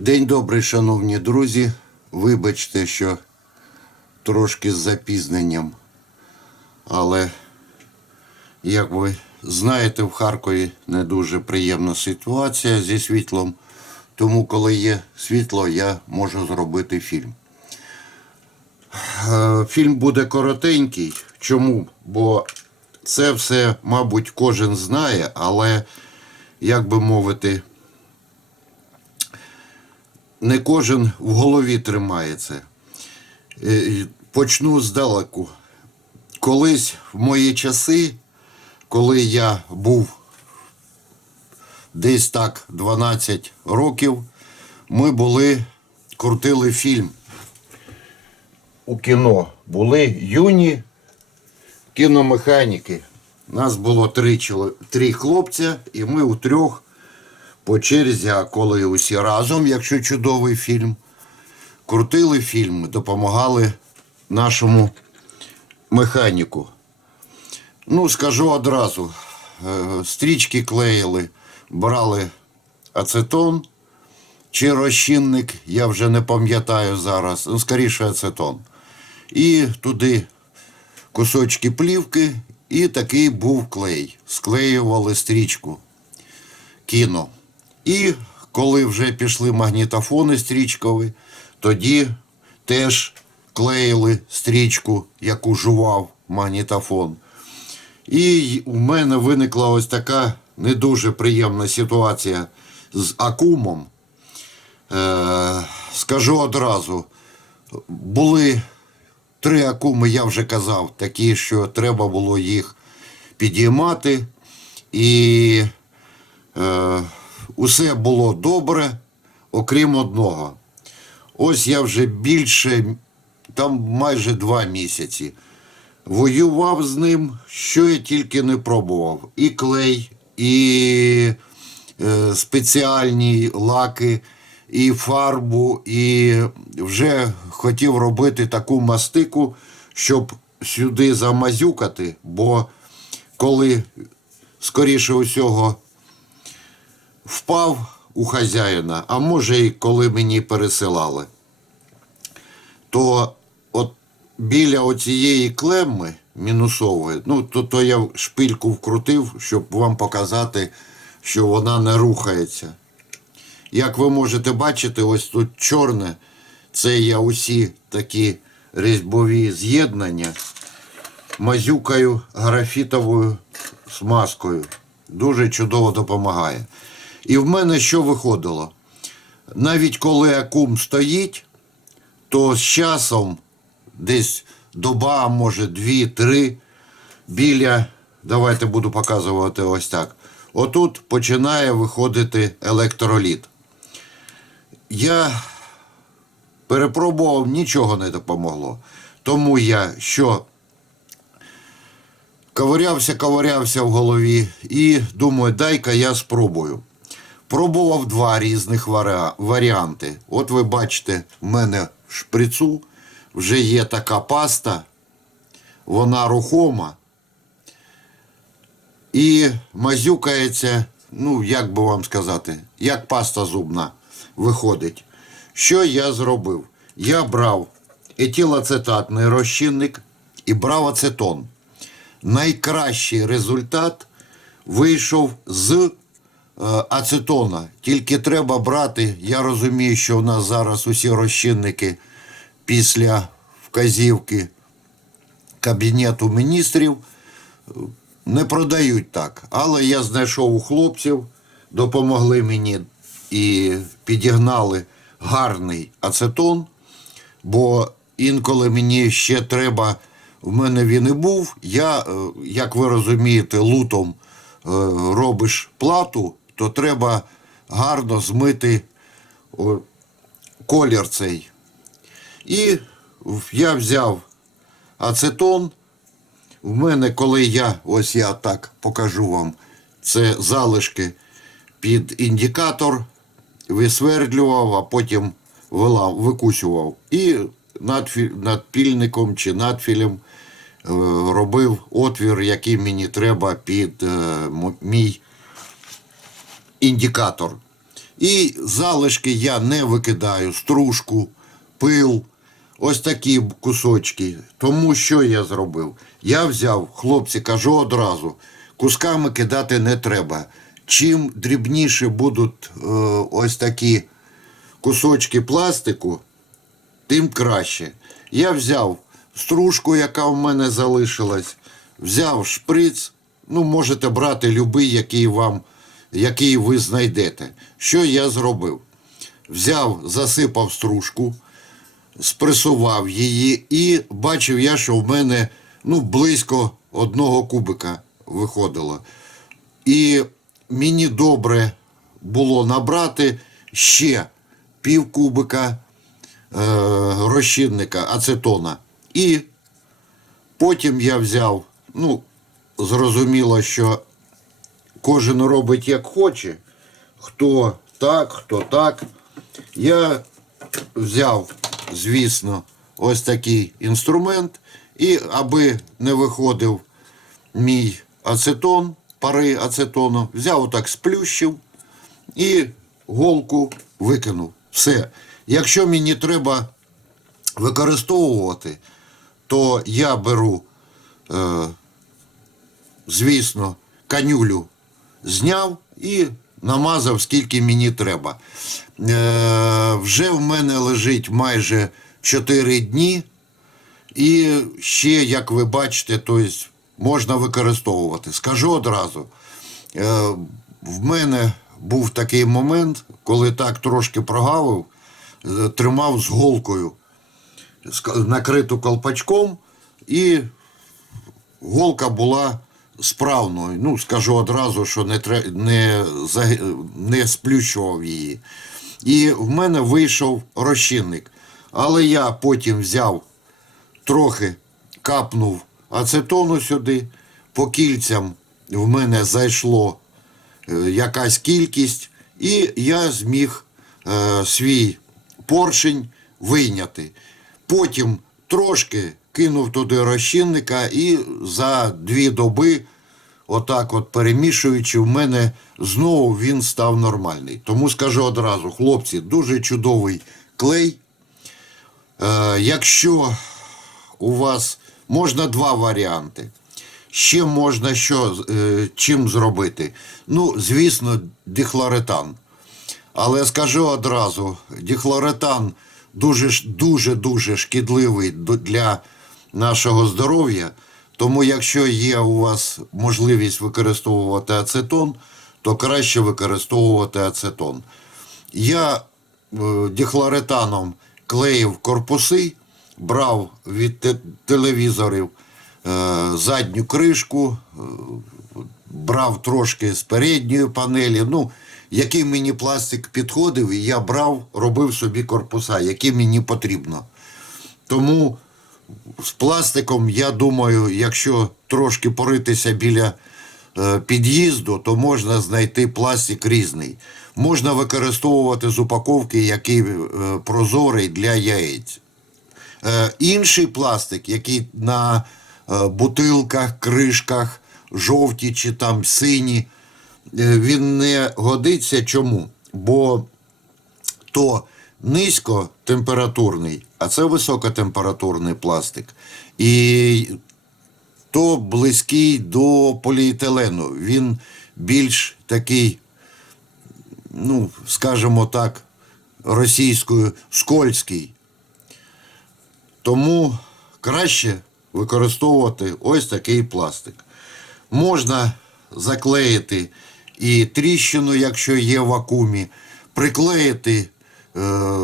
День добрий, шановні друзі. Вибачте, що трошки з запізненням. Але, як ви знаєте, в Харкові не дуже приємна ситуація зі світлом. Тому, коли є світло, я можу зробити фільм. Е, Фільм буде коротенький. Чому? Бо це все, мабуть, кожен знає, але, як би мовити, не кожен в голові тримає це. Е, Почну здалеку. Колись в мої часи, коли я був десь так 12 років, ми були, крутили фільм у кіно. Були юні кіномеханіки. Нас було три, три хлопця, і ми у трьох по черзі, а коли усі разом, якщо чудовий фільм, крутили фільм, допомагали нашому механіку. Ну, скажу одразу, е, стрічки клеїли, брали ацетон чи розчинник, я вже не пам'ятаю зараз, ну, скоріше ацетон. І туди кусочки плівки, і такий був клей. Склеювали стрічку кіно. І коли вже пішли магнітофони стрічкові, тоді теж клеїли стрічку, яку жував магнітофон. І у мене виникла ось така не дуже приємна ситуація з акумом. Е, скажу одразу, були три акуми, я вже казав, такі, що треба було їх підіймати. І е, усе було добре, окрім одного. Ось я вже більше, там майже два місяці. Воював з ним, що я тільки не пробував. І клей, і е, спеціальні лаки, і фарбу, і вже хотів робити таку мастику, щоб сюди замазюкати, бо коли, скоріше усього, впав у хазяїна, а може і коли мені пересилали, то от біля оцієї клемми мінусової, ну то, то я шпильку вкрутив, щоб вам показати, що вона не рухається. Як ви можете бачити, ось тут чорне, це я усі такі різьбові з'єднання мазюкаю графітовою смазкою. Дуже чудово допомагає. І в мене що виходило? Навіть коли акум стоїть, то з часом десь доба, може дві-три, біля, давайте буду показувати ось так. Отут починає виходити електроліт. Я перепробував, нічого не допомогло. Тому я що ковирявся, ковирявся в голові і думаю, дай-ка я спробую. Пробував два різних варіанти. От ви бачите, в мене в шприцу вже є така паста, вона рухома і мазюкається, ну, як би вам сказати, як паста зубна виходить. Що я зробив? Я брав етилацетатний розчинник і брав ацетон. Найкращий результат вийшов з ацетона. Тільки треба брати. Я розумію, що в нас зараз усі розчинники після вказівки Кабінету міністрів е, не продають так. Але я знайшов у хлопців, допомогли мені і підігнали гарний ацетон, бо інколи мені ще треба, в мене він і був. Я, е, як ви розумієте, лутом е, робиш плату, то треба гарно змити колір цей. І я взяв ацетон. В мене, коли я, ось я так покажу вам, це залишки під індикатор, висвердлював, а потім вилав, викусював. І над, над пільником чи надфілем е, робив отвір, який мені треба під е, мій індикатор. І залишки я не викидаю, стружку, пил, ось такі кусочки. Тому що я зробив? Я взяв, хлопці, кажу одразу, кусками кидати не треба. Чим дрібніше будуть е, ось такі кусочки пластику, тим краще. Я взяв стружку, яка в мене залишилась, взяв шприц. Ну, можете брати любий, який вам, який ви знайдете. Що я зробив? Взяв, засипав стружку, спресував її і бачив я, що в мене ну, близько одного кубика виходило. І мені добре було набрати ще пів кубика е, розчинника ацетона. І потім я взяв, ну, зрозуміло, що кожен робить як хоче, хто так, хто так. Я взяв, звісно, ось такий інструмент, і аби не виходив мій ацетон, пари ацетону, взяв отак, сплющив і голку викинув. Все. Якщо мені треба використовувати, то я беру, е, звісно, канюлю зняв і намазав, скільки мені треба. Е, вже в мене лежить майже 4 дні. І ще, як ви бачите, тобто можна використовувати. Скажу одразу, е, в мене був такий момент, коли так трошки прогавив, е, тримав з голкою, накриту колпачком, і голка була справною. Ну, скажу одразу, що не, не, не сплющував її. І в мене вийшов розчинник. Але я потім взяв трохи капнув ацетону сюди, по кільцям в мене зайшло е, якась кількість, і я зміг е, свій поршень вийняти. Потім трошки кинув туди розчинника і за дві доби, отак от перемішуючи, в мене знову він став нормальний. Тому скажу одразу, хлопці, дуже чудовий клей. Е, якщо у вас можна два варіанти. Ще можна що, е, чим зробити? Ну, звісно, дихлоретан. Але скажу одразу, дихлоретан дуже дуже дуже шкідливий для нашого здоров'я. Тому, якщо є у вас можливість використовувати ацетон, то краще використовувати ацетон. Я е, дихлоретаном клеїв корпуси, брав від те- телевізорів е, задню кришку, е, брав трошки з передньої панелі. Ну, який мені пластик підходив, і я брав, робив собі корпуса, які мені потрібно. Тому з пластиком, я думаю, якщо трошки поритися біля е, під'їзду, то можна знайти пластик різний. Можна використовувати з упаковки, який е, прозорий для яєць. Е, інший пластик, який на бутилках, кришках, жовті чи там сині, він не годиться. Чому? Бо то низькотемпературний, а це високотемпературний пластик. І то близький до поліетилену. Він більш такий, ну, скажімо так, російською скользький. Тому краще використовувати ось такий пластик. Можна заклеїти і тріщину, якщо є в вакуумі, приклеїти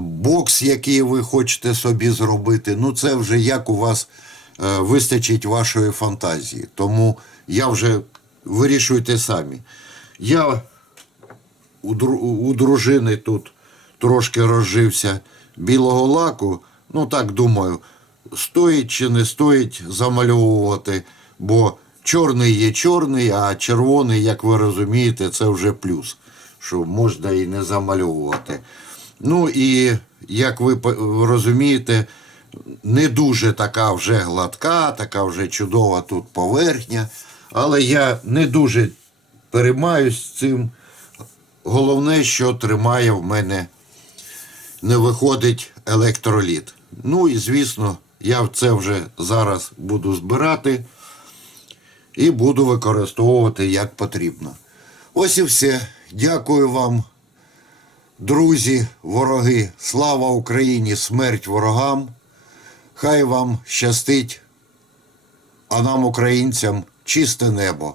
бокс, який ви хочете собі зробити. Ну, це вже як у вас е, вистачить вашої фантазії. Тому я вже вирішуйте самі. Я у дружини тут трошки розжився білого лаку. Ну так думаю, стоїть чи не стоїть замальовувати, бо чорний є чорний, а червоний, як ви розумієте, це вже плюс, що можна і не замальовувати. Ну і як ви розумієте, не дуже така вже гладка, така вже чудова тут поверхня. Але я не дуже переймаюсь цим. головне, що тримає в мене, не виходить електроліт. Ну і звісно, я це вже зараз буду збирати і буду використовувати як потрібно. Ось і все. Дякую вам, друзі, вороги. Слава Україні! Смерть ворогам! Хай вам щастить, а нам, українцям, чисте небо.